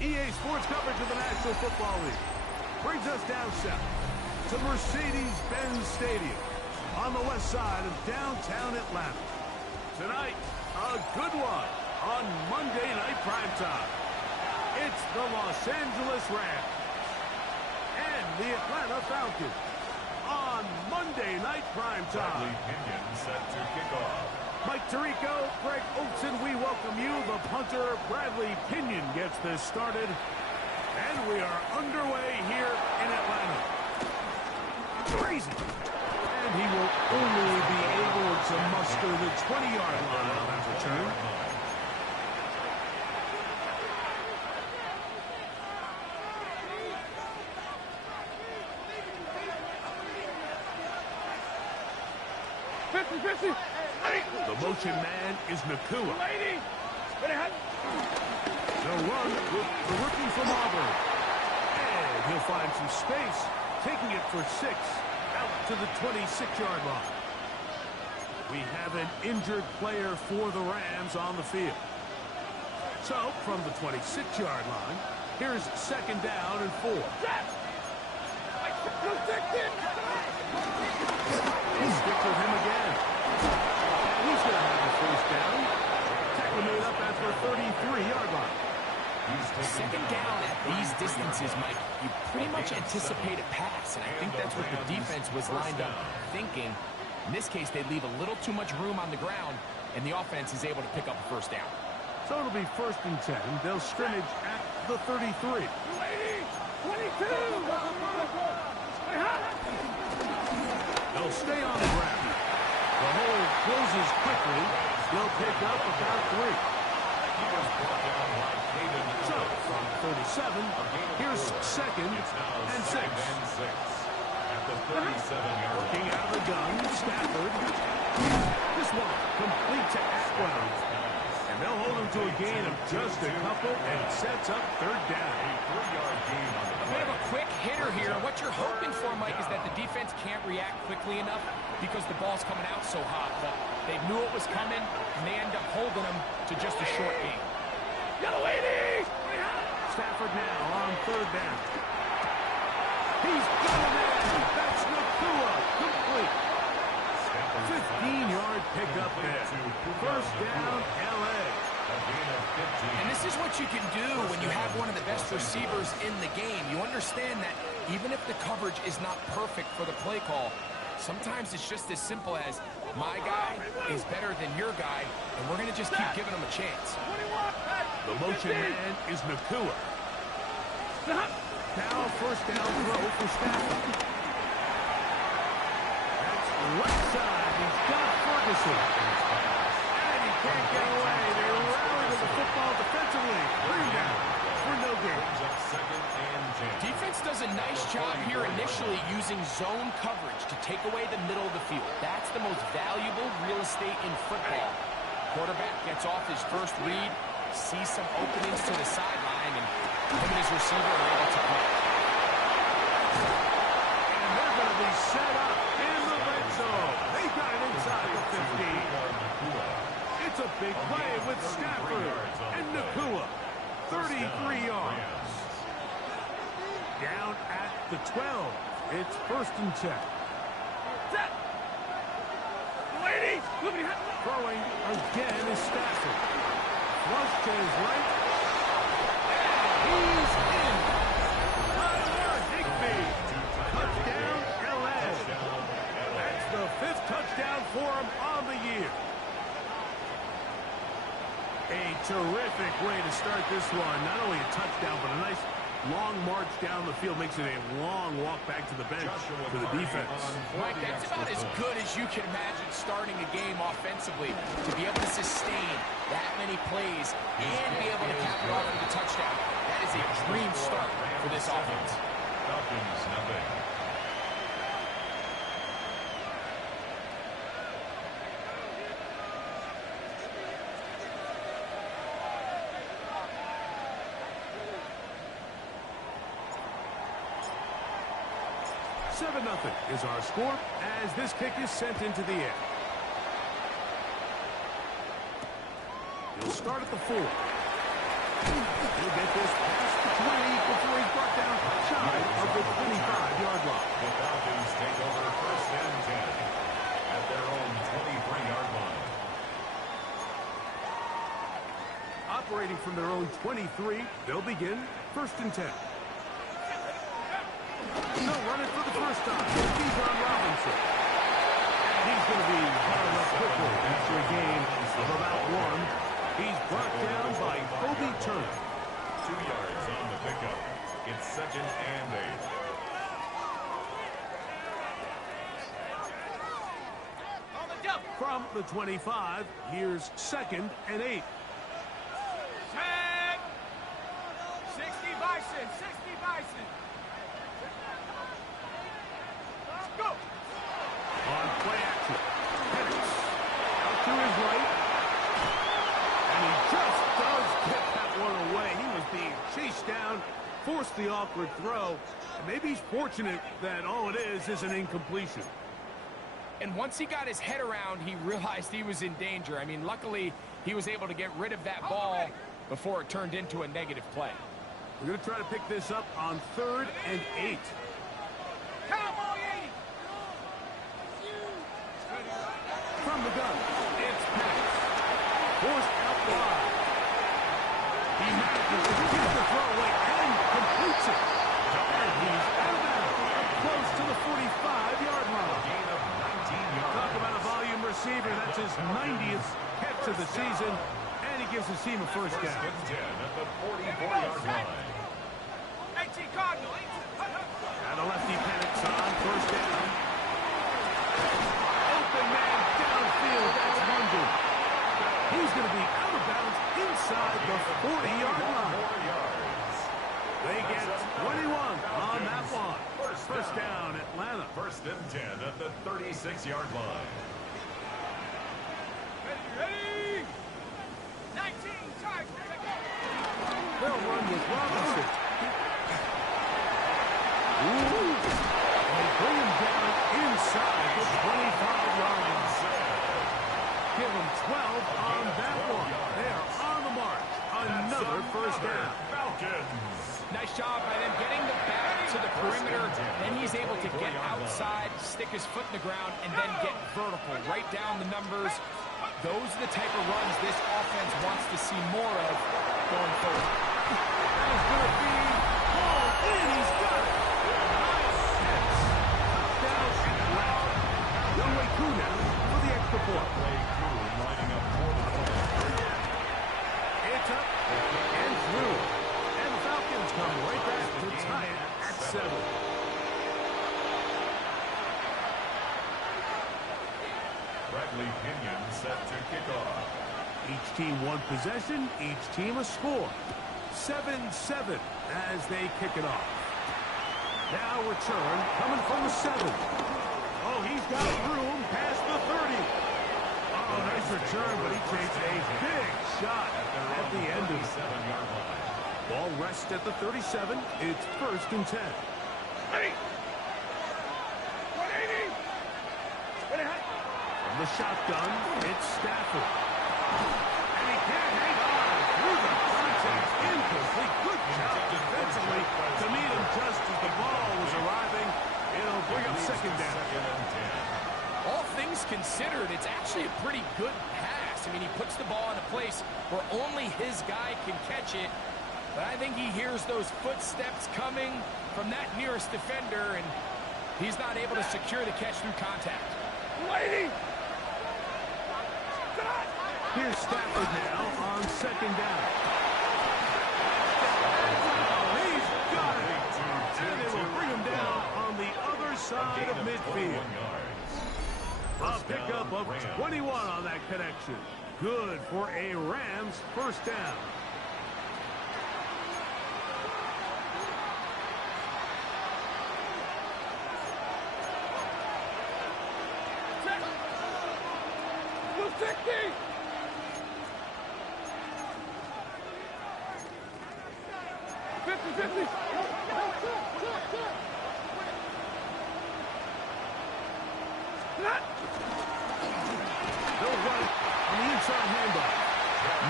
EA Sports coverage of the National Football League brings us down south to Mercedes-Benz Stadium on the west side of downtown Atlanta. Tonight, a good one on Monday Night Primetime. It's the Los Angeles Rams and the Atlanta Falcons on Monday Night Primetime. Pinion set to kick off. Mike Tirico, Greg Olson, we welcome you. The punter, Bradley Pinion, gets this started. And we are underway here in Atlanta. Crazy. And he will only be able to muster the 20-yard line on that return. The motion man is Nakua. They'll run with the rookie from Auburn. And he'll find some space, taking it for 6 out to the 26-yard line. We have an injured player for the Rams on the field. So, from the 26-yard line, here's 2nd down and 4. He'll stick with him again. And he's going to have the 1st down. Tackle made up at the 33-yard line. 2nd down at these distances, Mike, you pretty much anticipate a pass, and I think that's what the defense was lined up thinking. In this case, they leave a little too much room on the ground, and the offense is able to pick up a 1st down. So it'll be 1st and 10. They'll scrimmage at the 33. 22! They'll stay on the ground. The hole closes quickly. They'll pick up about 3. So, from 37, here's 2nd and 6. At the 37-yard Working out of the gun, Stafford. This one complete to Atwell. And they'll hold him to a gain of just a couple, and it sets up 3rd down. A 3-yard gain on the We have a quick hitter here. What you're hoping for, Mike, is that the defense can't react quickly enough because the ball's coming out so hot. But they knew it was coming, and they end up holding them to just a short gain. Stafford now on 3rd down. He's got it in. That's Nakua. Complete. 15-yard pickup there. 1st down, L.A. is what you can do when you have one of the best receivers in the game. You understand that even if the coverage is not perfect for the play call, sometimes it's just as simple as my guy is better than your guy, and we're going to just keep giving him a chance. The motion man is Nakua. Now first down throw for Stafford. That's right side. He's got Ferguson. And he can't get away. They rally to the football defensively. Bring down for no gain. Defense does a nice job here initially using zone coverage to take away the middle of the field. That's the most valuable real estate in football. Quarterback gets off his first read, sees some openings to the sideline, and him and his receiver are able to play. And they're going to be set up in the red zone. They got it inside the 15. It's a big play with Stafford and Nakua. 33 yards. Down at the 12. It's first and 10. Throwing again is Stafford. Flush to his right. And he's in. Tyler Higbee. Touchdown, LA. That's the 5th touchdown for him on the year. A terrific way to start this one. Not only a touchdown, but a nice long march down the field. Makes it a long walk back to the bench for the defense. Mike, that's about as good as you can imagine starting a game offensively. To be able to sustain that many plays and be able to cap it off with a touchdown. That is a dream start for this offense. Falcons, nothing. Nothing is our score as this kick is sent into the air. He'll start at the 4. He'll get this past the 20 before he's brought down shy of the 25-yard line. The Falcons take over first and 10 at their own 23-yard line. Operating from their own 23, they'll begin first and 10. No, running for the first time. He's on Robinson. And he's going to be bottled up quickly after a gain of about 1. He's brought down by Kobe Turner. 2 yards on the pickup. It's second and 8. From the 25, here's second and 8. Tag! 60 Bison, 60 Bison. Go! On play action. Penix out to his right. And he just does get that one away. He was being chased down, forced the awkward throw. And maybe he's fortunate that all it is an incompletion. And once he got his head around, he realized he was in danger. I mean, luckily, he was able to get rid of that ball before it turned into a negative play. We're going to try to pick this up on 3rd and 8. From the gun, it's Penix. Forced out wide. He manages to get the throw away and completes it. And he's out of bounds, up close to the 45-yard line. Gain of 19 yards. Talk about a volume receiver. That's his 90th catch of the season. And he gives his team a first down. First and 10 at the 44-yard line. 18 Cardinal, 18. And a lefty Penix on first down. Open man downfield. That's London. He's going to be out of bounds inside the 40-yard line. 4 yards. They get 21 on that one. First down, Atlanta. First and 10 at the 36-yard line. Ready? 19 charge. They'll run with Robinson. Ooh. They bring him down inside the 25-yard line. Give him 12 on that one. They are on the march. Another first down. Falcons. Nice job by them getting the back to the perimeter. Then he's able to get outside, stick his foot in the ground, and then get vertical. Right down the numbers. Those are the type of runs this offense wants to see more of. going forward. That is going to be hauled in. He's got it. Nice hits. Touchdown and left. Youngway Koo now for the extra point. Lining up for the point. It's up and through. And the Falcons come right back to tie it at 7. Bradley Pinion set to kick off. Each team one possession, each team a score. 7-7 as they kick it off. Now return coming from the 7. Oh, he's got room past the 30. Oh, nice return, but he takes a big shot at the end of it. 7-yard line. Ball rests at the 37. It's 1st and 10. Ready. 180. Ready, hot. From the shotgun, it's Stafford. And he can't hang on through the contact. Incomplete. Good job defensively to meet him just as the ball was arriving. It'll bring up 2nd down. 2nd and 10. All things considered, it's actually a pretty good pass. I mean, he puts the ball in a place where only his guy can catch it. But I think he hears those footsteps coming from that nearest defender, and he's not able to secure the catch through contact. Lady. Here's Stafford now on 2nd down. Oh, he's got it. And they will bring him down on the other side of midfield. A pickup of 21 on that connection. Good for a Rams 1st down. Blue 60. They'll run it on the inside handoff.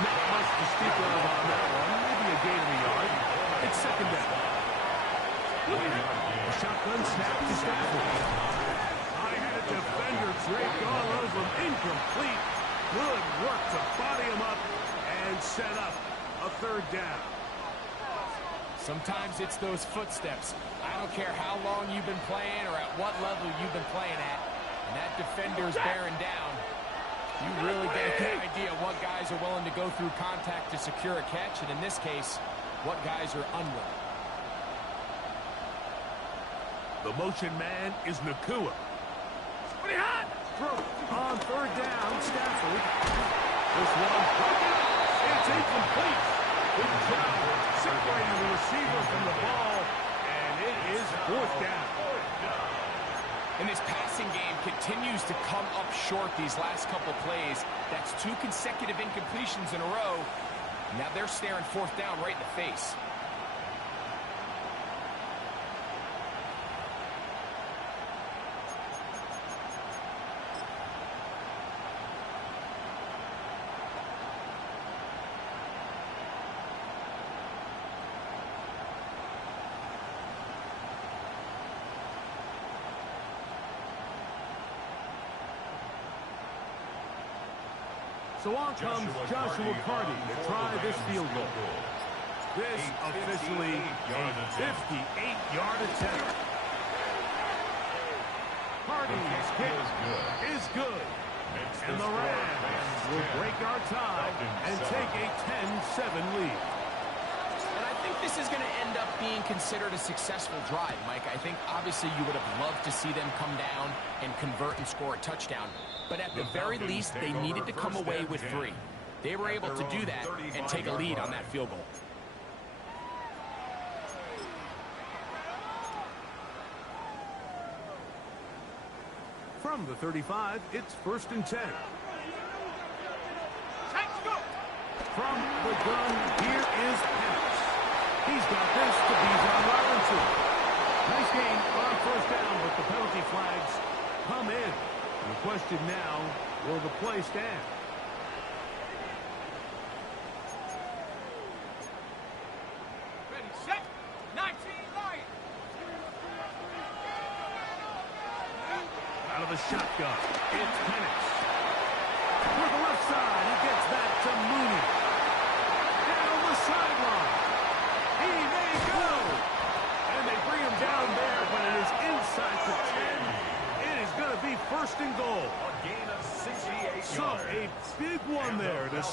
Not much to speak of on that one. Maybe a gain of a yard. It's 2nd down. A shotgun snap to Stafford. High-headed defender draped all over him. Incomplete. Good work to body him up and set up a 3rd down. Sometimes it's those footsteps. I don't care how long you've been playing or at what level you've been playing at. And that defender's bearing down. You really get a good idea what guys are willing to go through contact to secure a catch, and in this case, what guys are unwilling. The motion man is Nakua. Pretty hot. On 3rd down, Stafford. This one broken up. It's incomplete. Good job separating the receiver from the ball, and it is 4th down. And this passing game continues to come up short these last couple plays. That's 2 consecutive incompletions in a row. Now they're staring 4th down right in the face. So on comes Joshua Carty to try this field goal. This officially a 58-yard attempt. Carty's kick is good. And the Rams will break our tie and take a 10-7 lead. And I think this is going to end up being considered a successful drive, Mike. I think obviously you would have loved to see them come down and convert and score a touchdown. But at the very least, they needed to come away with 3. They were able to do that and take a lead on that field goal. From the 35, it's 1st and 10. From the gun, here is Penix. He's got this to Bijan Robinson. Nice game on 1st down, but the penalty flags come in. The question now, will the play stand? Ready, set. 19 Lions. Out of the shotgun, it's Penix. For the left side, he gets that to Mooney. Down the side.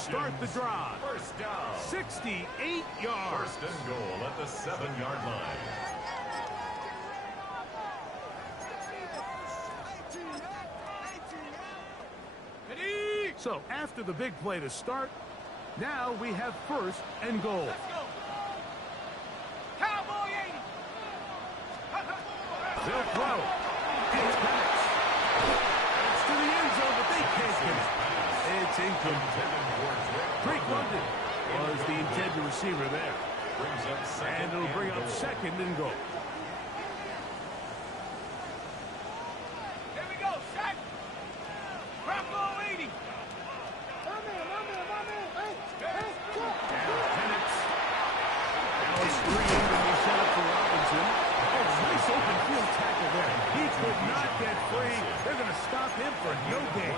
start the drive. First down. 68 yards. First and goal at the 7-yard line. So after the big play to start, now we have first and goal. Let's go. Cowboy 80. They'll throw. It's Penix. It's to the end zone, but they can't get it. It's incomplete. Drake London was the intended receiver there. And it'll bring up second and goal. Here we go, set. Bravo 80. And Penix. Now it's 3 when we set up for Robinson. Oh, nice open field tackle there. He could not get free. They're going to stop him for no gain.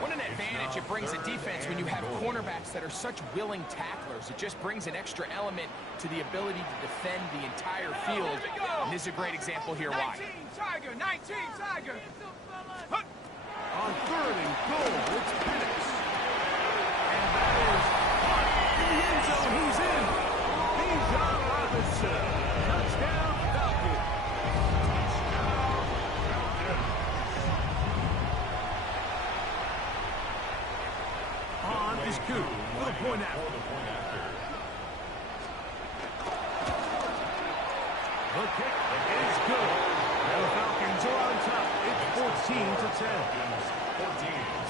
What an advantage it brings a defense when you have cornerbacks that are such willing tacklers. It just brings an extra element to the ability to defend the entire field. And this is a great example here why. 19 Tiger, 19 Tiger. On third and goal, it's Penix. And that is caught in the end zone. He's in. Bijan Robinson. Touchdown, Falcons. On is Coop for the point after. The kick is good. And the Falcons are on top. It's 14-10.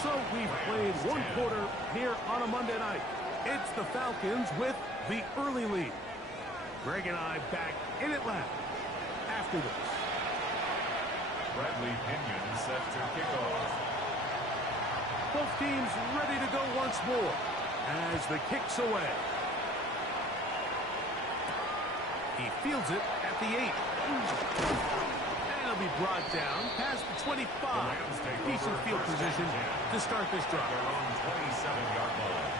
So we've played one quarter here on a Monday night. It's the Falcons with the early lead. Greg and I back in Atlanta after this. Bradley Pinion set to kick off. Both teams ready to go once more as the kick's away. He fields it at the 8. And he'll be brought down past the 25. Decent field position to start this drive. Their own 27-yard line.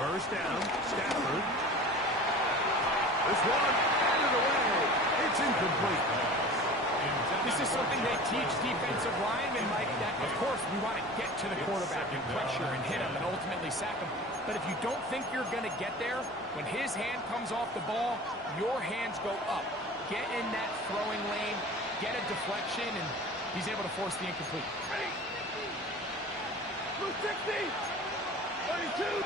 First down, Stafford. This one, handed away. It's incomplete. This is something they teach defensive linemen, Mike, that, of course, we want to get to the quarterback and pressure and hit him and ultimately sack him. But if you don't think you're going to get there, when his hand comes off the ball, your hands go up. Get in that throwing lane, get a deflection, and he's able to force the incomplete. Ready. Blue 60. 32.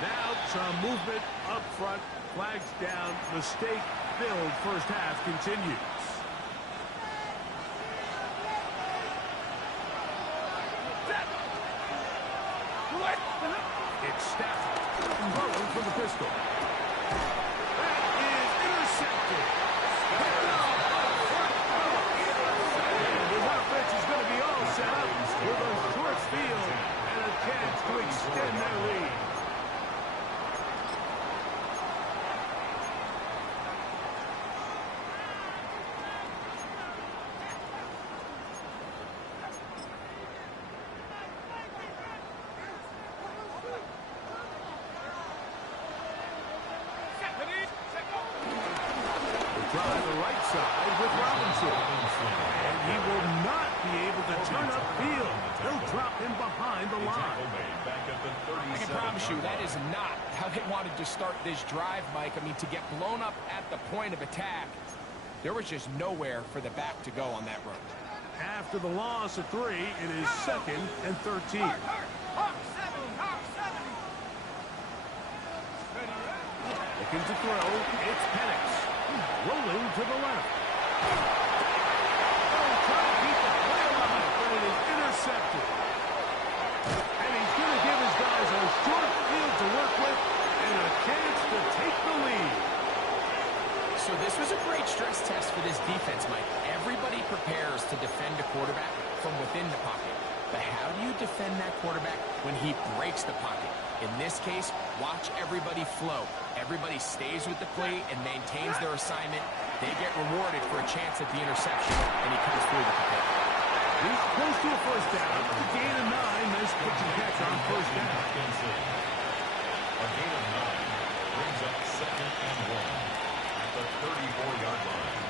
Now some movement up front. Flags down. Mistake-filled first half continues. It's Stafford throwing for the pistol. That is intercepted. Picked off by the front post. And the offense is going to be all set up with a short field and a chance to extend their lead. Try the right side with Robinson. And he will not be able to turn upfield. They'll drop him behind the line. I can promise you that is not how they wanted to start this drive, Mike. I mean, to get blown up at the point of attack, there was just nowhere for the back to go on that run. After the loss of 3, it is 2nd and 13. Hawk 70. Hawk 70. Looking to throw, it's Penix. Rolling to the left. Oh, trying to keep the play alive, but it is intercepted. And he's going to give his guys a short field to work with and a chance to take the lead. So this was a great stress test for this defense, Mike. Everybody prepares to defend a quarterback from within the pocket. But how do you defend that quarterback when he breaks the pocket? In this case, watch everybody flow. Everybody stays with the play and maintains their assignment. They get rewarded for a chance at the interception, and he comes through with the pick. He's close to a first down. A gain of 9. Nice pitch and catch on first down. A gain of 9 brings up 2nd and 1 at the 34-yard line.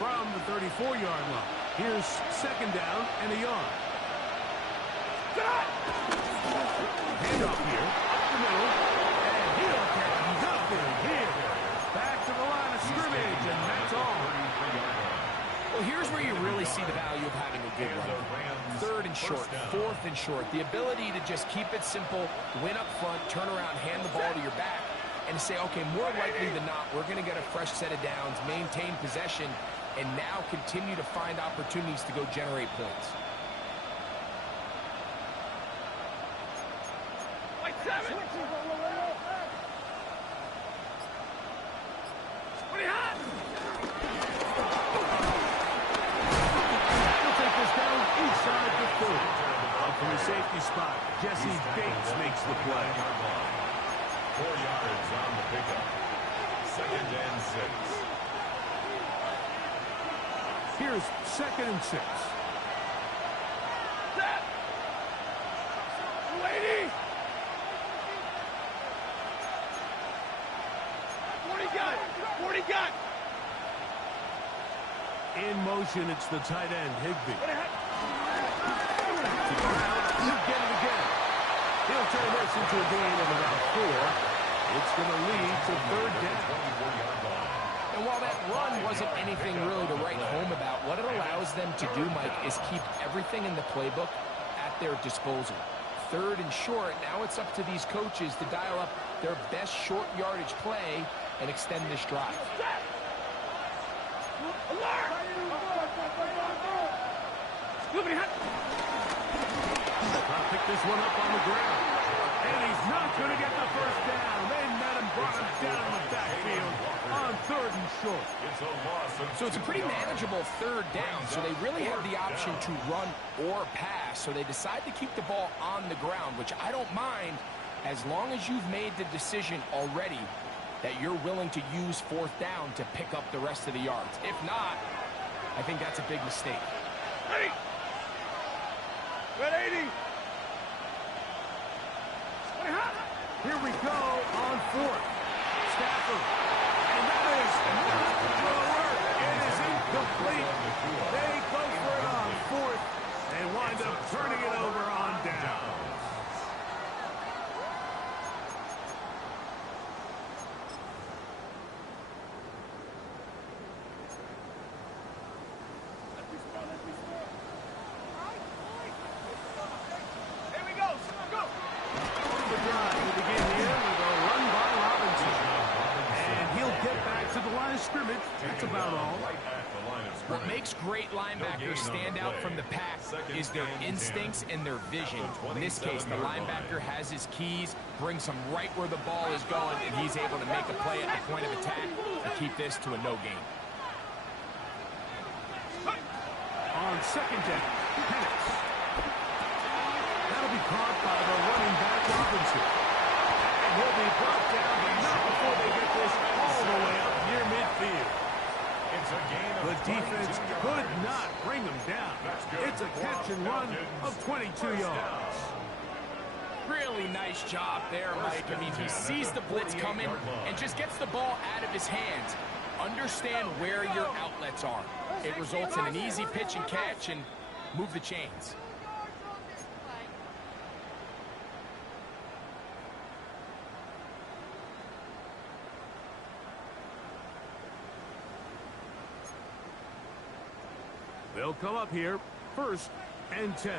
From the 34-yard line, here's 2nd down and a yard. Handoff here, up the middle, and he'll get nothing here. Back to the line of scrimmage, and that's all. Well, here's where you really see the value of having a good run. 3rd and short, 4th and short. The ability to just keep it simple, win up front, turn around, hand the ball to your back, and say, okay, more likely than not, we're going to get a fresh set of downs, maintain possession, and now continue to find opportunities to go generate points. From the safety spot, Jesse Bates makes the play. 4 yards on the pickup. 2nd and 6. Here's 2nd and 6. Set. 280. 40 gun. 40 gun. In motion, it's the tight end, Higbee. He'll get it again. He'll turn this into a gain of about 4. It's going to lead to 3rd down. And while that run wasn't anything really to write home about, what it allows them to do, Mike, is keep everything in the playbook at their disposal. 3rd and short, now it's up to these coaches to dial up their best short yardage play and extend this drive. Pick this one up on the ground. And he's not going to get the first down. They met him, brought him down the backfield on 3rd and short. So it's a pretty manageable 3rd down, so they really have the option to run or pass. So they decide to keep the ball on the ground, which I don't mind as long as you've made the decision already that you're willing to use 4th down to pick up the rest of the yards. If not, I think that's a big mistake. Ready. 180. Here we go on 4th. Stafford. And that is not going to work. It is incomplete. They go for it on 4th and wind up turning it over on down. Scrimmage. That's about all. What makes great linebackers stand out from the pack is their instincts and their vision. In this case, the linebacker has his keys, brings him right where the ball is going, and he's able to make a play at the point of attack to keep this to a no gain. On 2nd down, Penix. That'll be caught by the running back, Robinson. And he'll be brought down, but not before they get this all the way up near midfield. The defense could not bring him down. It's a catch and run of 22 yards. Really nice job there, Mike. I mean, he sees the blitz coming and just gets the ball out of his hands. Understand where your outlets are. It results in an easy pitch and catch and move the chains. They'll come up here, 1st and 10.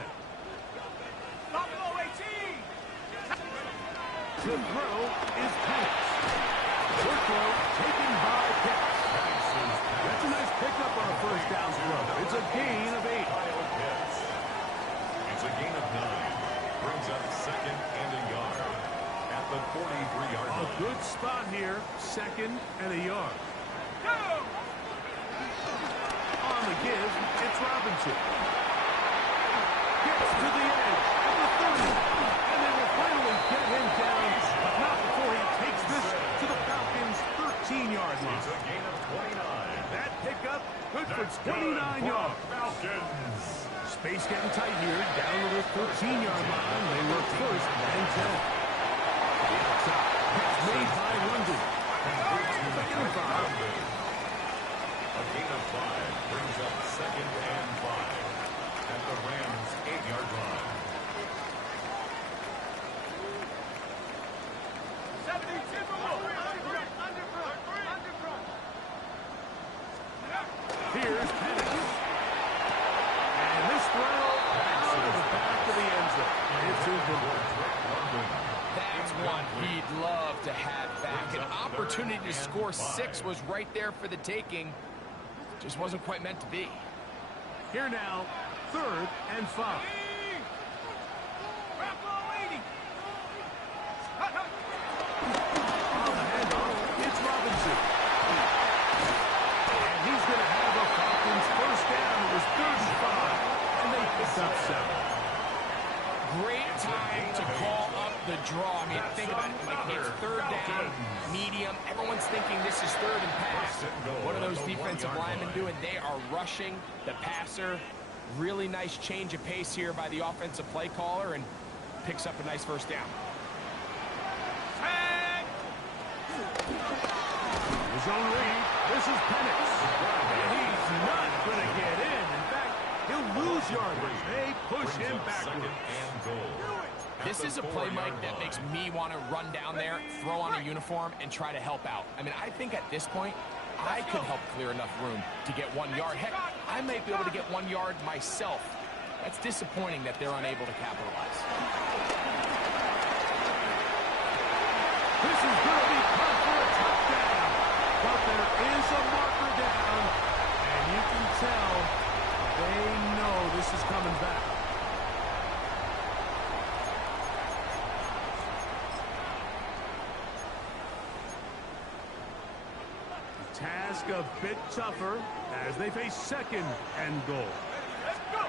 The throw is Penix. Short throw taken by Pitts. That's a nice pickup on a 1st down throw. It's a gain of 8. It's a gain of 9. Brings up 2nd and a yard at the 43-yard line. A good spot here, 2nd and a yard. On the give, it's Robinson. Gets to the edge at the 30. And they will finally get him down, but not before he takes this to the Falcons' 13-yard line. It's a gain of 29. it's 29 yards. Falcons. Space getting tight here. Down to the 14-yard line. They work first and 10. The outside. Pass made by London. Second and 5. A gain of 5 brings up second and 5 at the Rams' 8-yard line. 72. Here's Penix. And this throw out of the back of the end zone. It's incomplete. That's one he'd love to have back. An opportunity to score 6 was right there for the taking. Just wasn't quite meant to be. Here now, 3rd and 5. On the handoff, it's Robinson. And he's going to have a Falcons first down. It was 35, and they picked up 7. Great time to call up the draw. I mean, think about it. Like, it's 3rd down, medium. Everyone's thinking this is 3rd and pass. What are those defensive linemen doing? They are rushing the passer. Really nice change of pace here by the offensive play caller, and picks up a nice first down. His own read. This is Penix. And he's not going to get in. In fact, he'll lose yardage. They push him backwards. This is a play, Mike, that makes me want to run down there, throw on a uniform, and try to help out. I mean, I think at this point, I could help clear enough room to get 1 yard. Heck, I might be able to get 1 yard myself. That's disappointing that they're unable to capitalize. This is going to be tough for a touchdown. But there is a marker down, and you can tell they know this is coming back. The task a bit tougher as they face 2nd and goal. Let's go.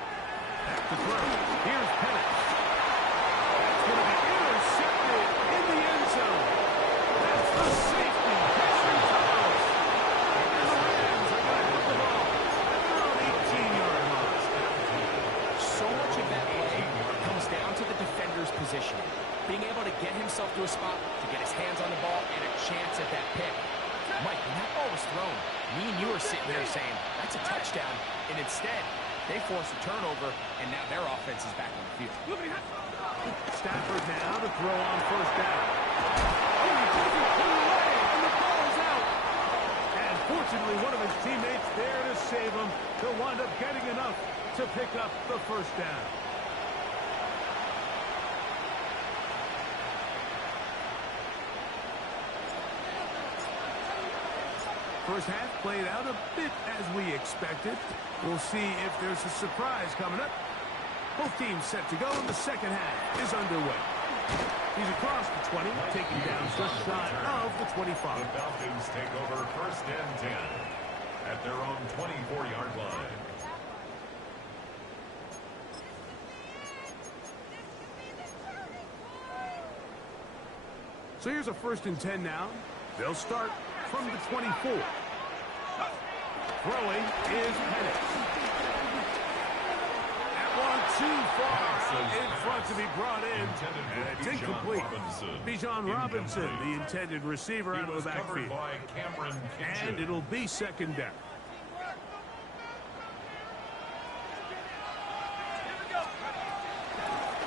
Back to throw. Here's Penix. That's going to be intercepted in the end zone. That's the safety. Catching Charles. And the Rams are going to put the ball at their own 18-yard line. So much of that play comes down to the defender's position. Being able to get himself to a spot, to get his hands on the ball, and a chance at that pick. Mike, when that ball was thrown, me and you were sitting there saying, that's a touchdown. And instead, they forced a turnover, and now their offense is back on the field. Stafford now to throw on first down. Oh, he doesn't pull away, and the ball is out. And fortunately, one of his teammates there to save him. He'll wind up getting enough to pick up the first down. First half played out a bit as we expected. We'll see if there's a surprise coming up. Both teams set to go, and the second half is underway. He's across the 20, taking down just shy of the 25. The Falcons take over 1st and 10 at their own 24-yard line. So here's a 1st and 10 now. They'll start from the 24. Throwing is Penix. That one too far out in front to be brought in. And it's incomplete. Bijan Robinson, the intended receiver, out of the backfield. And it'll be 2nd down.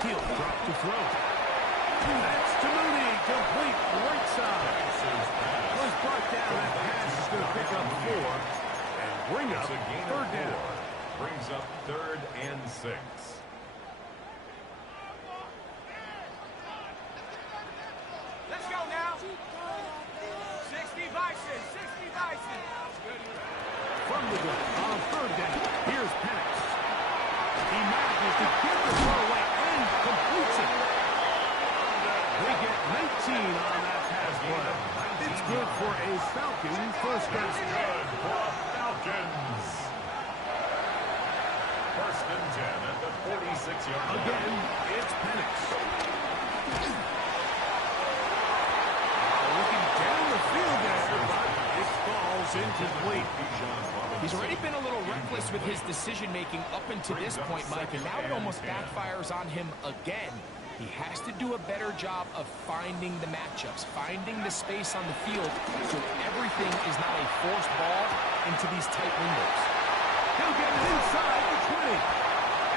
He'll drop to throw. That's to Mooney, complete right side. Was brought down. That pass is going to pick up 4 and bring up 3rd down. Brings up 3rd and 6. Let's go now. 60 Bison. 60 Bison. From the gun on 3rd down. Here's Penix. He manages to get the throw away and completes it. They get 19 on that pass play. It's good for a Falcon first down. Good for Falcons. 1st and 10 at the 46-yard line. Again, it's Penix. Looking down the field there, but it falls incomplete. He's already been a little reckless with his decision-making up until this point, Mike, and now it almost backfires on him again. He has to do a better job of finding the matchups, finding the space on the field, so everything is not a forced ball into these tight windows. He'll get it inside the 20.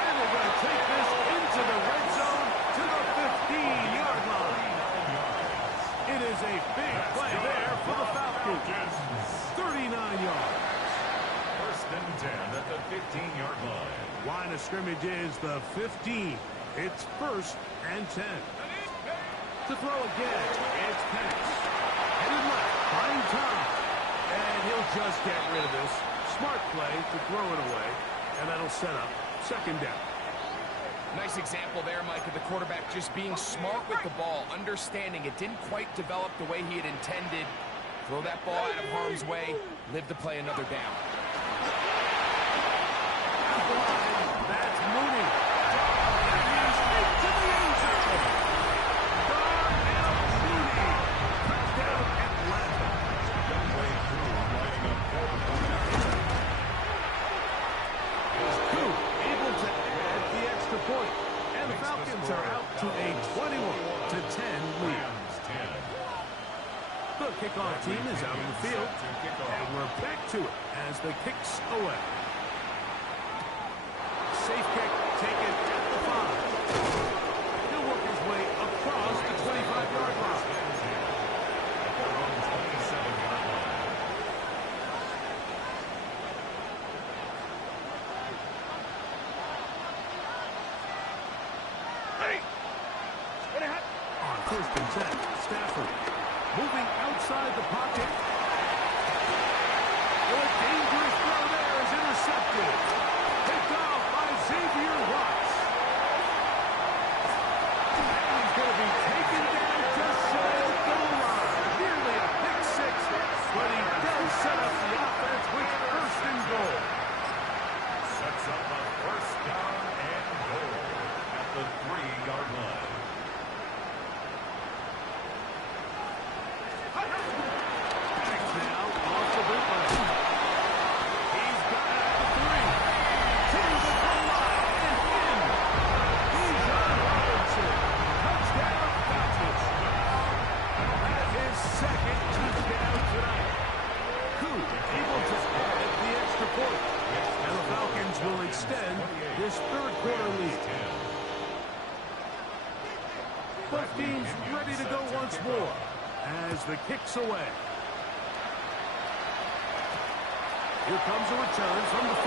And they're going to take this into the red zone to the 15-yard line. It is a big play there for the Falcons. 39 yards. First and 10 at the 15-yard line. Line of scrimmage is the 15. It's first and 10. To throw again, it's Penix. Headed left, find Tom. And he'll just get rid of this. Smart play to throw it away. And that'll set up second down. Nice example there, Mike, of the quarterback just being smart with the ball, understanding it didn't quite develop the way he had intended. Throw that ball out of harm's way, live to play another down. That's Mooney. And he's into the end zone. Darnell Mooney. Touchdown Atlanta. Young way through, lining up Is Coop able to add the extra point? And the Falcons are out to a 21-10 lead. The kickoff team is out on the field, and we're back to it as the kick's away. Safe kick taken at the 5. He'll work his way across the 25-yard line. At their own 27-yard line. On first and 10, Stafford moving outside the pocket. A dangerous throw there is intercepted. Picked off by Xavier Watts. And he's going to be taken down just shy of the goal line. Nearly a pick six, but he does set up the offense with first and goal. Sets up a first down and goal at the 3-yard line. Now off the bootleg. He's got it at the 3. To the goal line and in. Bijan Robinson. Touchdown Falcons. That is second touchdown tonight. Coop able to add the extra point. And the Falcons will extend this third quarter lead. Both teams ready to go once more as the kick's away. Here comes a return from the 5.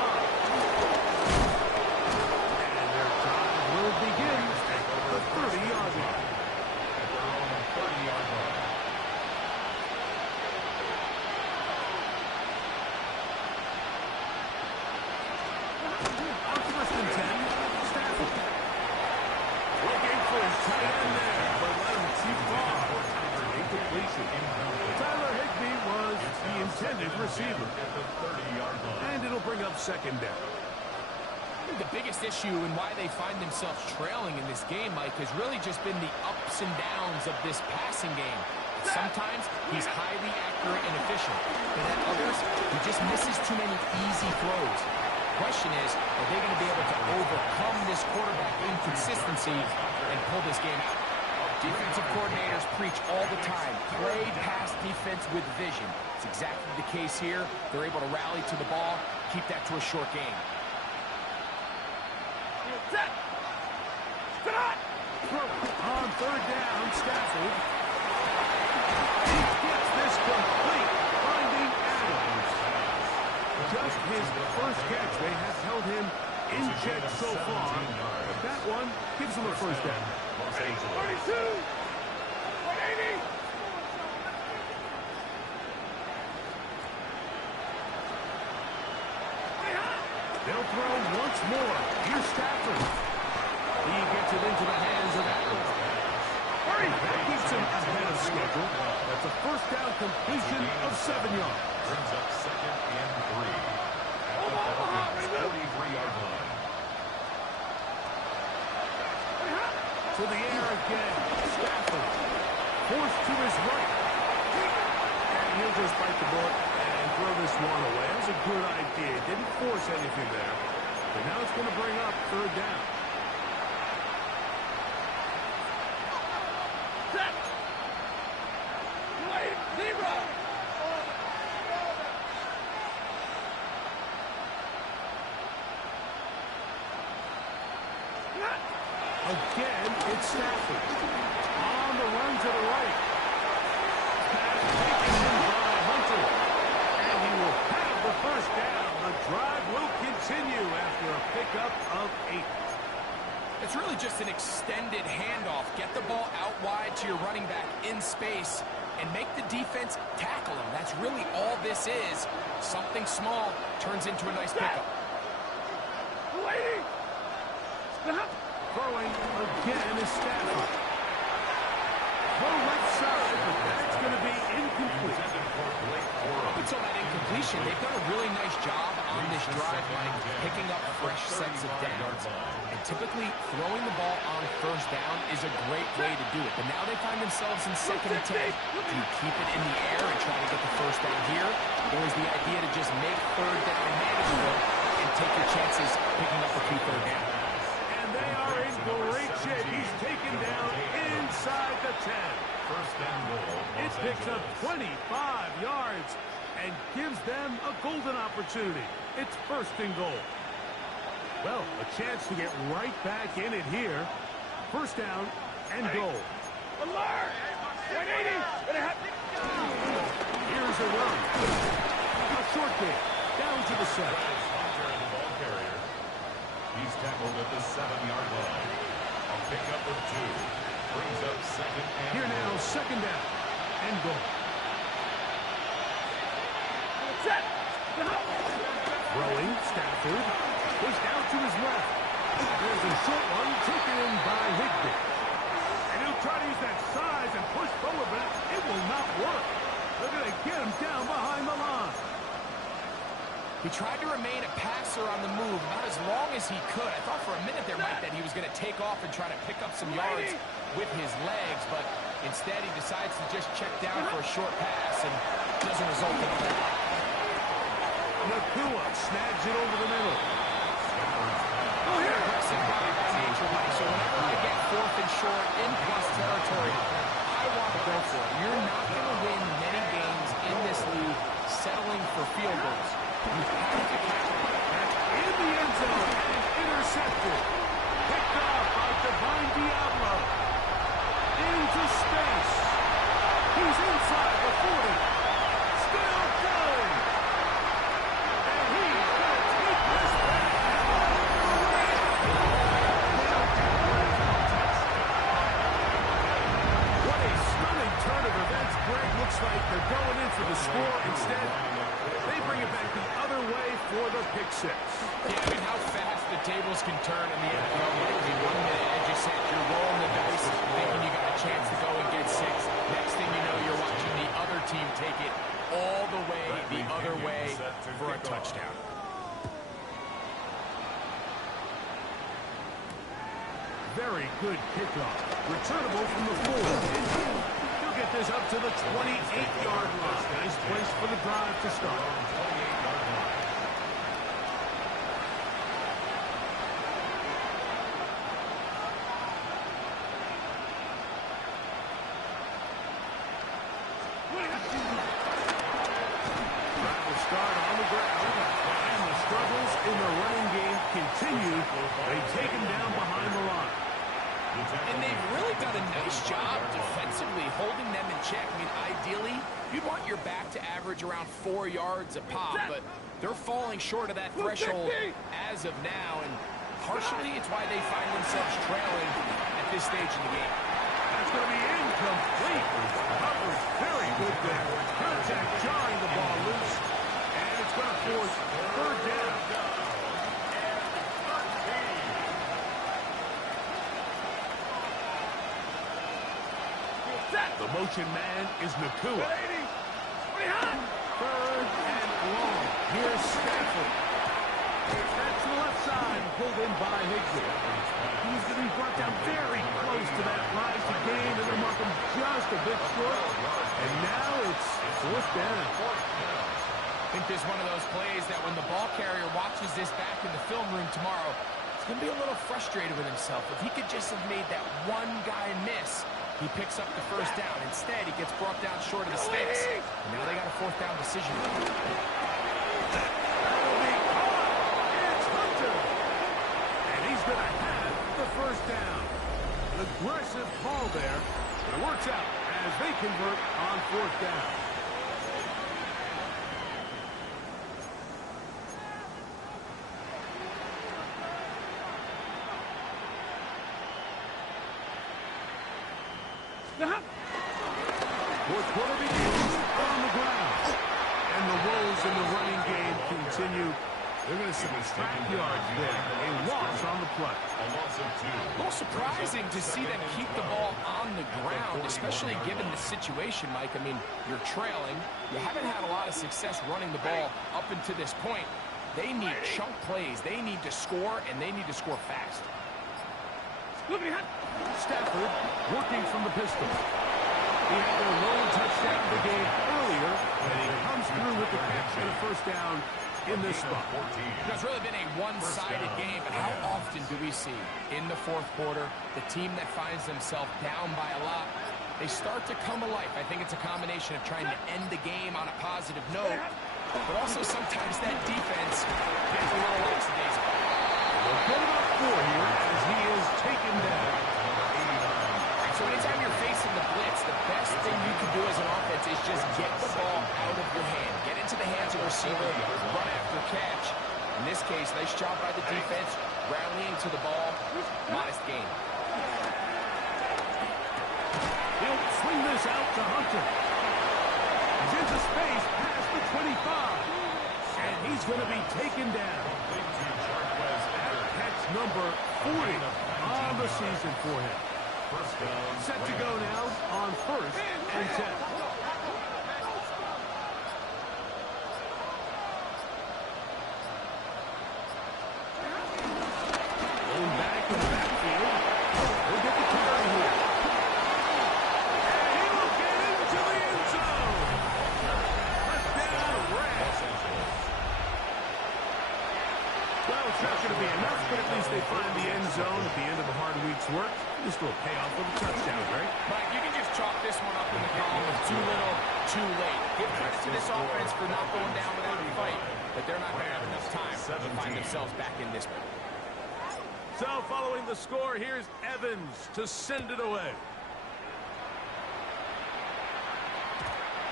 And their drive will begin at the 30-yard line. At their own 30-yard line. On first and 10, Stafford. Looking for his tight end there, but let him too far. Incompletion. Tyler Higbee was the intended receiver. At the 30-yard line. And it'll bring up second down. I think the biggest issue and why they find themselves trailing in this game, Mike, has really just been the ups and downs of this passing game. Sometimes he's highly accurate and efficient, but at others, he just misses too many easy throws. The question is, are they going to be able to overcome this quarterback inconsistency and pull this game out? Defensive coordinators preach all the time, play pass defense with vision. It's exactly the case here. They're able to rally to the ball, keep that to a short game. On third down, Stafford. He gets this complete, finding Adams. Just his first catch. They have held him in check so far. But that one gives him a first down. Los Angeles. 32! 180! They'll throw once more. Here's Stafford. He gets it into the hands of Adams. That keeps him ahead of schedule. That's a first down completion of 7 yards. Brings up second and 3. At the Falcons' 43-yard line. To the air again. Stafford forced to his right. And he'll just bite the bullet and and throw this one away. That was a good idea. Didn't force anything there. But now it's going to bring up third down. Set. Wait, zero. Again, it's Stafford. On the run to the right. Pass taken in by Hunter. And he will have the first down. The drive will continue after a pickup of 8. It's really just an extended handoff. Get the ball out wide to your running back in space and make the defense tackle him. That's really all this is. Something small turns into a nice pickup. Waiting. Stop. Throwing again is Stafford. The left side, but that's going to be incomplete. Up until that incompletion, they've done a really nice job on this drive, Mike, picking up fresh sets of downs. And typically, throwing the ball on first down is a great way to do it. But now they find themselves in 2nd and 10. Do you keep it in the air and try to get the first down here? Or is the idea to just make third down manageable and take your chances picking up a key third down? And they are in great shape. He's taken down inside the 10. First and goal. It picks up 25 yards and gives them a golden opportunity. It's first and goal. Well, a chance to get right back in it here. First down and goal. Alert. 180. Here's a run. A short game. Down to the 7. He's tackled at the 7-yard line. A pickup of 2. Brings up second and Here now, second down and goal. Set. Throwing, Stafford. Goes down to his left. There's a short one taken in by Higbee. And he'll try to use that size and push forward, but it will not work. They're going to get him down behind the line. He tried to remain a passer on the move about as long as he could. I thought for a minute there, Mike, that he was going to take off and try to pick up some yards with his legs, but instead he decides to just check down for a short pass and doesn't result in a lot. Nakua snags it over the middle. Aggressive by nature, Mike. So whenever I get 4th and short in plus territory, I want to go for it. You're not going to win many games in this league settling for field goals. You have to That's in the end zone and intercepted. Picked off by Divine Diablo. Into space. He's inside the 40. Still going. And he's going to take this back. What a stunning turn of events. Greg, looks like they're going in for the score. Instead, they bring it back the other way for the pick 6. Yeah, I mean, how fast the tables can turn in the NFL. Maybe 1 minute, as you said, you're rolling the dice, thinking you got a chance to go and get 6. Next thing you know, you're watching the other team take it all the way the other way for a touchdown. Very good kickoff. Returnable from the 4. He'll get this up to the 28-yard line. Nice place for the drive to start. Drive will start on the ground. And the struggles in the running game continue. They take him down behind the line. And they've really done a nice job defensively holding them in check. I mean, ideally, you'd want your back to average around 4 yards a pop, but they're falling short of that threshold as of now, and partially it's why they find themselves trailing at this stage in the game. That's going to be incomplete. Coverage very good there. Contact jarring the ball loose, and it's going to force third down. The motion man is Nakua. Third and long. Here's Stafford. That's to the left side, pulled in by Higbee. He's going to be brought down very close to that rise to gain, and they'll mark him just a bit short. And now it's fourth down. I think there's one of those plays that when the ball carrier watches this back in the film room tomorrow, he's going to be a little frustrated with himself. If he could just have made that one guy miss, he picks up the first down. Instead, he gets brought down short of the sticks. And now they got a fourth down decision. Going to have the first down. An aggressive call there, but it works out as they convert on fourth down. Fourth quarter begins on the ground, and the woes in the running game continue. They're going to subtract yards there. A loss on the play. A loss of 2. A little surprising to see them keep the ball on the ground, especially given the situation, Mike. I mean, you're trailing. You haven't had a lot of success running the ball up until this point. They need chunk plays. They need to score, and they need to score fast. Stafford working from the pistol. He had their lone touchdown of the game earlier, and he comes through with the catch and a first down in this spot. It's really been a one-sided game, but how often do we see in the fourth quarter the team that finds themselves down by a lot, they start to come alive? I think it's a combination of trying to end the game on a positive note, but also sometimes that defense gets a little lackadaisical. They'll put him up 4 here as he is taken down. So anytime you're facing the blitz, the best thing you can do as an offense is just get the ball out of your hand. Get into the hands of the receiver, run after catch. In this case, nice job by the defense, rallying to the ball. Modest gain. He'll swing this out to Hunter. He's into space past the 25. And he's going to be taken down. Catch number 40 on the season for him. Set to go now on 1st and 10. Going back in the backfield. We'll get the carry here. And he will get into the end zone. Touchdown, Rams. Well, it's not going to be enough, but at least they find the end zone at the end of a hard week's work. Just a little payoff with a touchdown, right? Mike, you can just chalk this one up in the column of too little, too late. Give credit to this offense for not going down without a fight, but they're not going to have enough time to find themselves back in this one. So, following the score, here's Evans to send it away.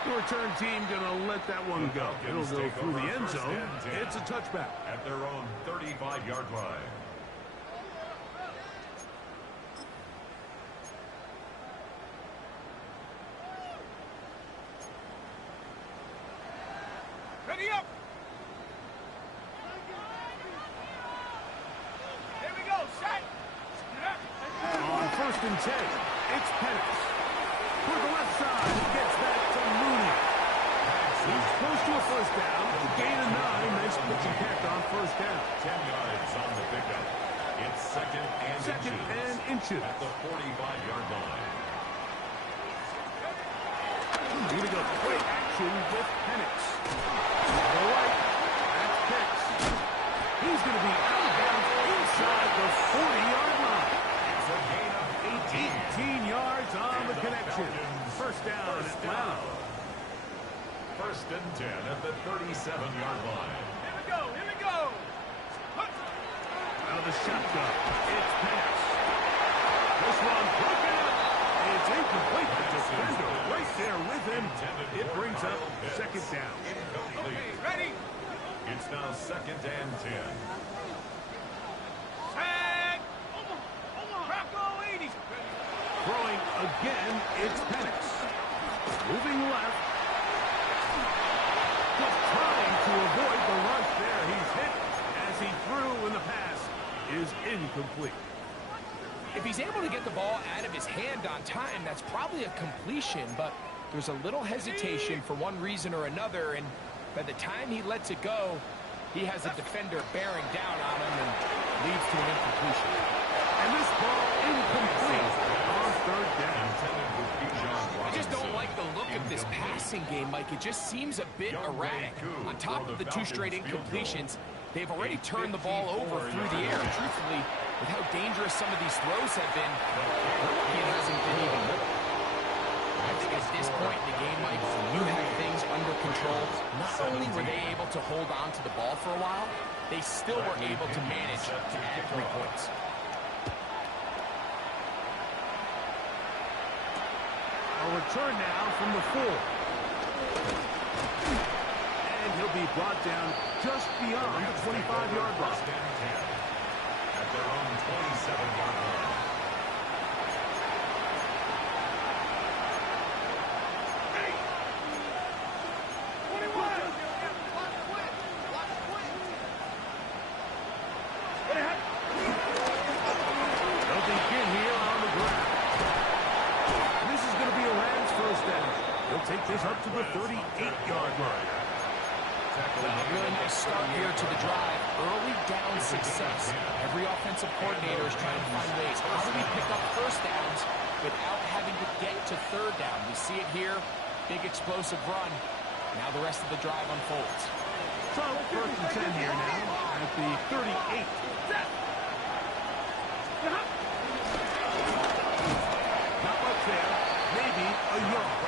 The return team going to let that one go. It'll go through the end zone. It's a touchback. At their own 35-yard line. Ready up. Here we go. Set. On 1st and 10, it's Penix. For the left side, he gets that to Mooney. He's close to a first down. Gain of 9. Nice pitch and catch on first down. 10 yards on the pickup. It's second and inches. At the 45-yard line. He's going to go quick action with Penix. To the right, that's Pitts. He's going to be out of bounds inside the 40-yard line. It's a gain of 18 yards on the connection. First down, Atlanta. 1st and 10 at the 37-yard line. Here we go. Here we go. Out of the shotgun, it's Penix. This one broken up. It's incomplete. The defender right there with him. It brings up second down. Incomplete. Ready. It's now 2nd and 10. Set. Rocco 80. Throwing again, it's Penix. Moving left. Just trying to avoid the rush there. He's hit as he threw, and the pass is incomplete. If he's able to get the ball out of his hand on time, that's probably a completion, but there's a little hesitation for one reason or another, and by the time he lets it go, he has a defender bearing down on him and leads to an incompletion. And this ball incomplete on 3rd down. I just don't like the look of this passing game, Mike. Mike. It just seems a bit erratic. On top of the 2 straight incompletions, they've already turned the ball over through the air. Truthfully, with how dangerous some of these throws have been, it hasn't been even more. I think at this point in the game, Mike, you have things under control. Not only were they able to hold on to the ball for a while, they still were able to manage to add 3 points. A return now from the 4. And he'll be brought down just beyond the 25-yard line. At their own 27-yard line. They'll begin here on the ground. This is going to be a Rams first down. They'll take this up to the 38-yard line. A really nice start here to the drive. Early down success. Every offensive coordinator is trying to find ways. How do we pick up first downs without having to get to third down? We see it here. Big explosive run. Now the rest of the drive unfolds. So, first and 10 here now at the 38. Not much there. Maybe a yard.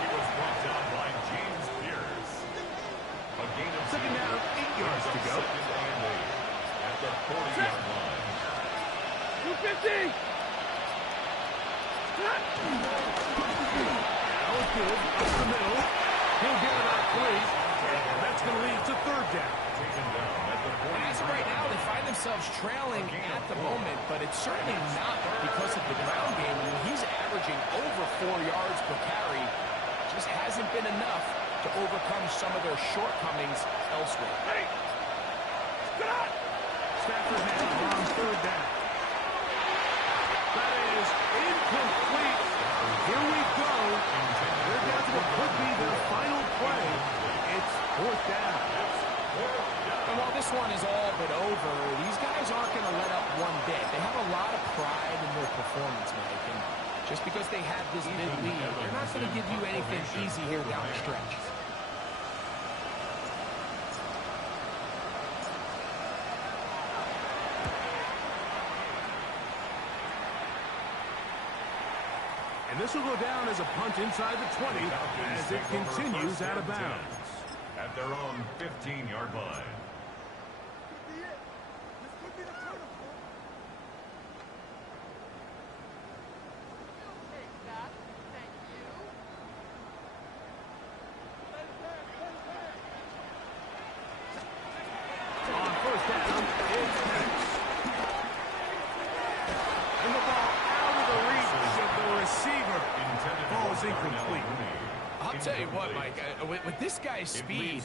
He was brought down by James Pierce. A gain of Second down, 8 yards to go. Second and 8 at the 40-yard line. 250. Now it's good. Up the middle. He'll get about 3. And that's going to lead to third down. Taken down at the 40. And as of right now, they find themselves trailing at the moment, but it's certainly not because of the ground game. I mean, he's averaging over 4 yards per carry. Just hasn't been enough to overcome some of their shortcomings elsewhere. Stafford has on third down. That is incomplete. Here we go. They're down to what could be their final play. It's fourth down. And while this one is all but over, these guys aren't going to let up one bit. They have a lot of pride in their performance, Mike. And just because they have this big lead, they're not going to give you anything easy here down the stretch. And this will go down as a punt inside the 20 as it continues out of bounds. At their own 15-yard line. On first down, it's Penix. And the ball out of the reach of the receiver. Ball's incomplete. I'll tell you what, Mike, with this guy's speed,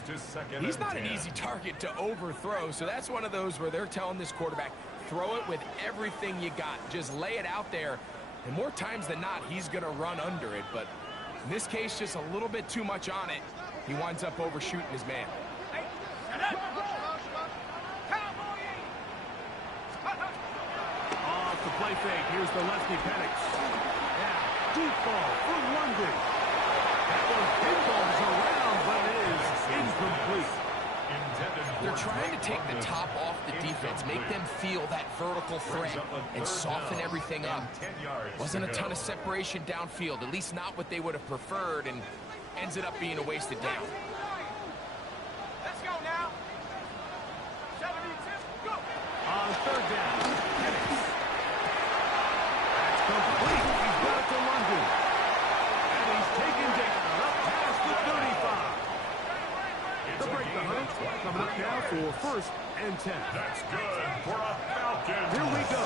he's not an easy target to overthrow. So that's one of those where they're telling this quarterback, throw it with everything you got. Just lay it out there. And more times than not, he's going to run under it. But in this case, just a little bit too much on it. He winds up overshooting his man. Off the play fake, here's the lefty Penix. Now, deep ball for London. That one pinballs around, but it is incomplete. They're trying to take the top off the defense, make them feel that vertical threat, and soften everything up. Wasn't a ton of separation downfield, at least not what they would have preferred, and ends it up being a wasted down. Let's go now. 72, go. On third down, Penix. That's complete. He's got it to London. And he's taken down up past the 35. They'll break the 100. Coming up now for first and 10. That's good for a Falcon. Here we go.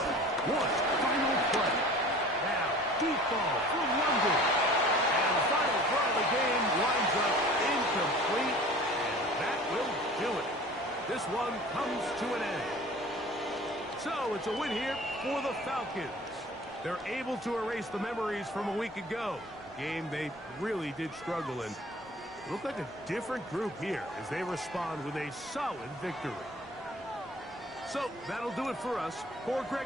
One final play. Now, deep ball for London. And the final throw of the game winds up incomplete. And that will do it. This one comes to an end. So, it's a win here for the Falcons. They're able to erase the memories from a week ago. A game they really did struggle in. It looked like a different group here as they respond with a solid victory. So, that'll do it for us. For Greg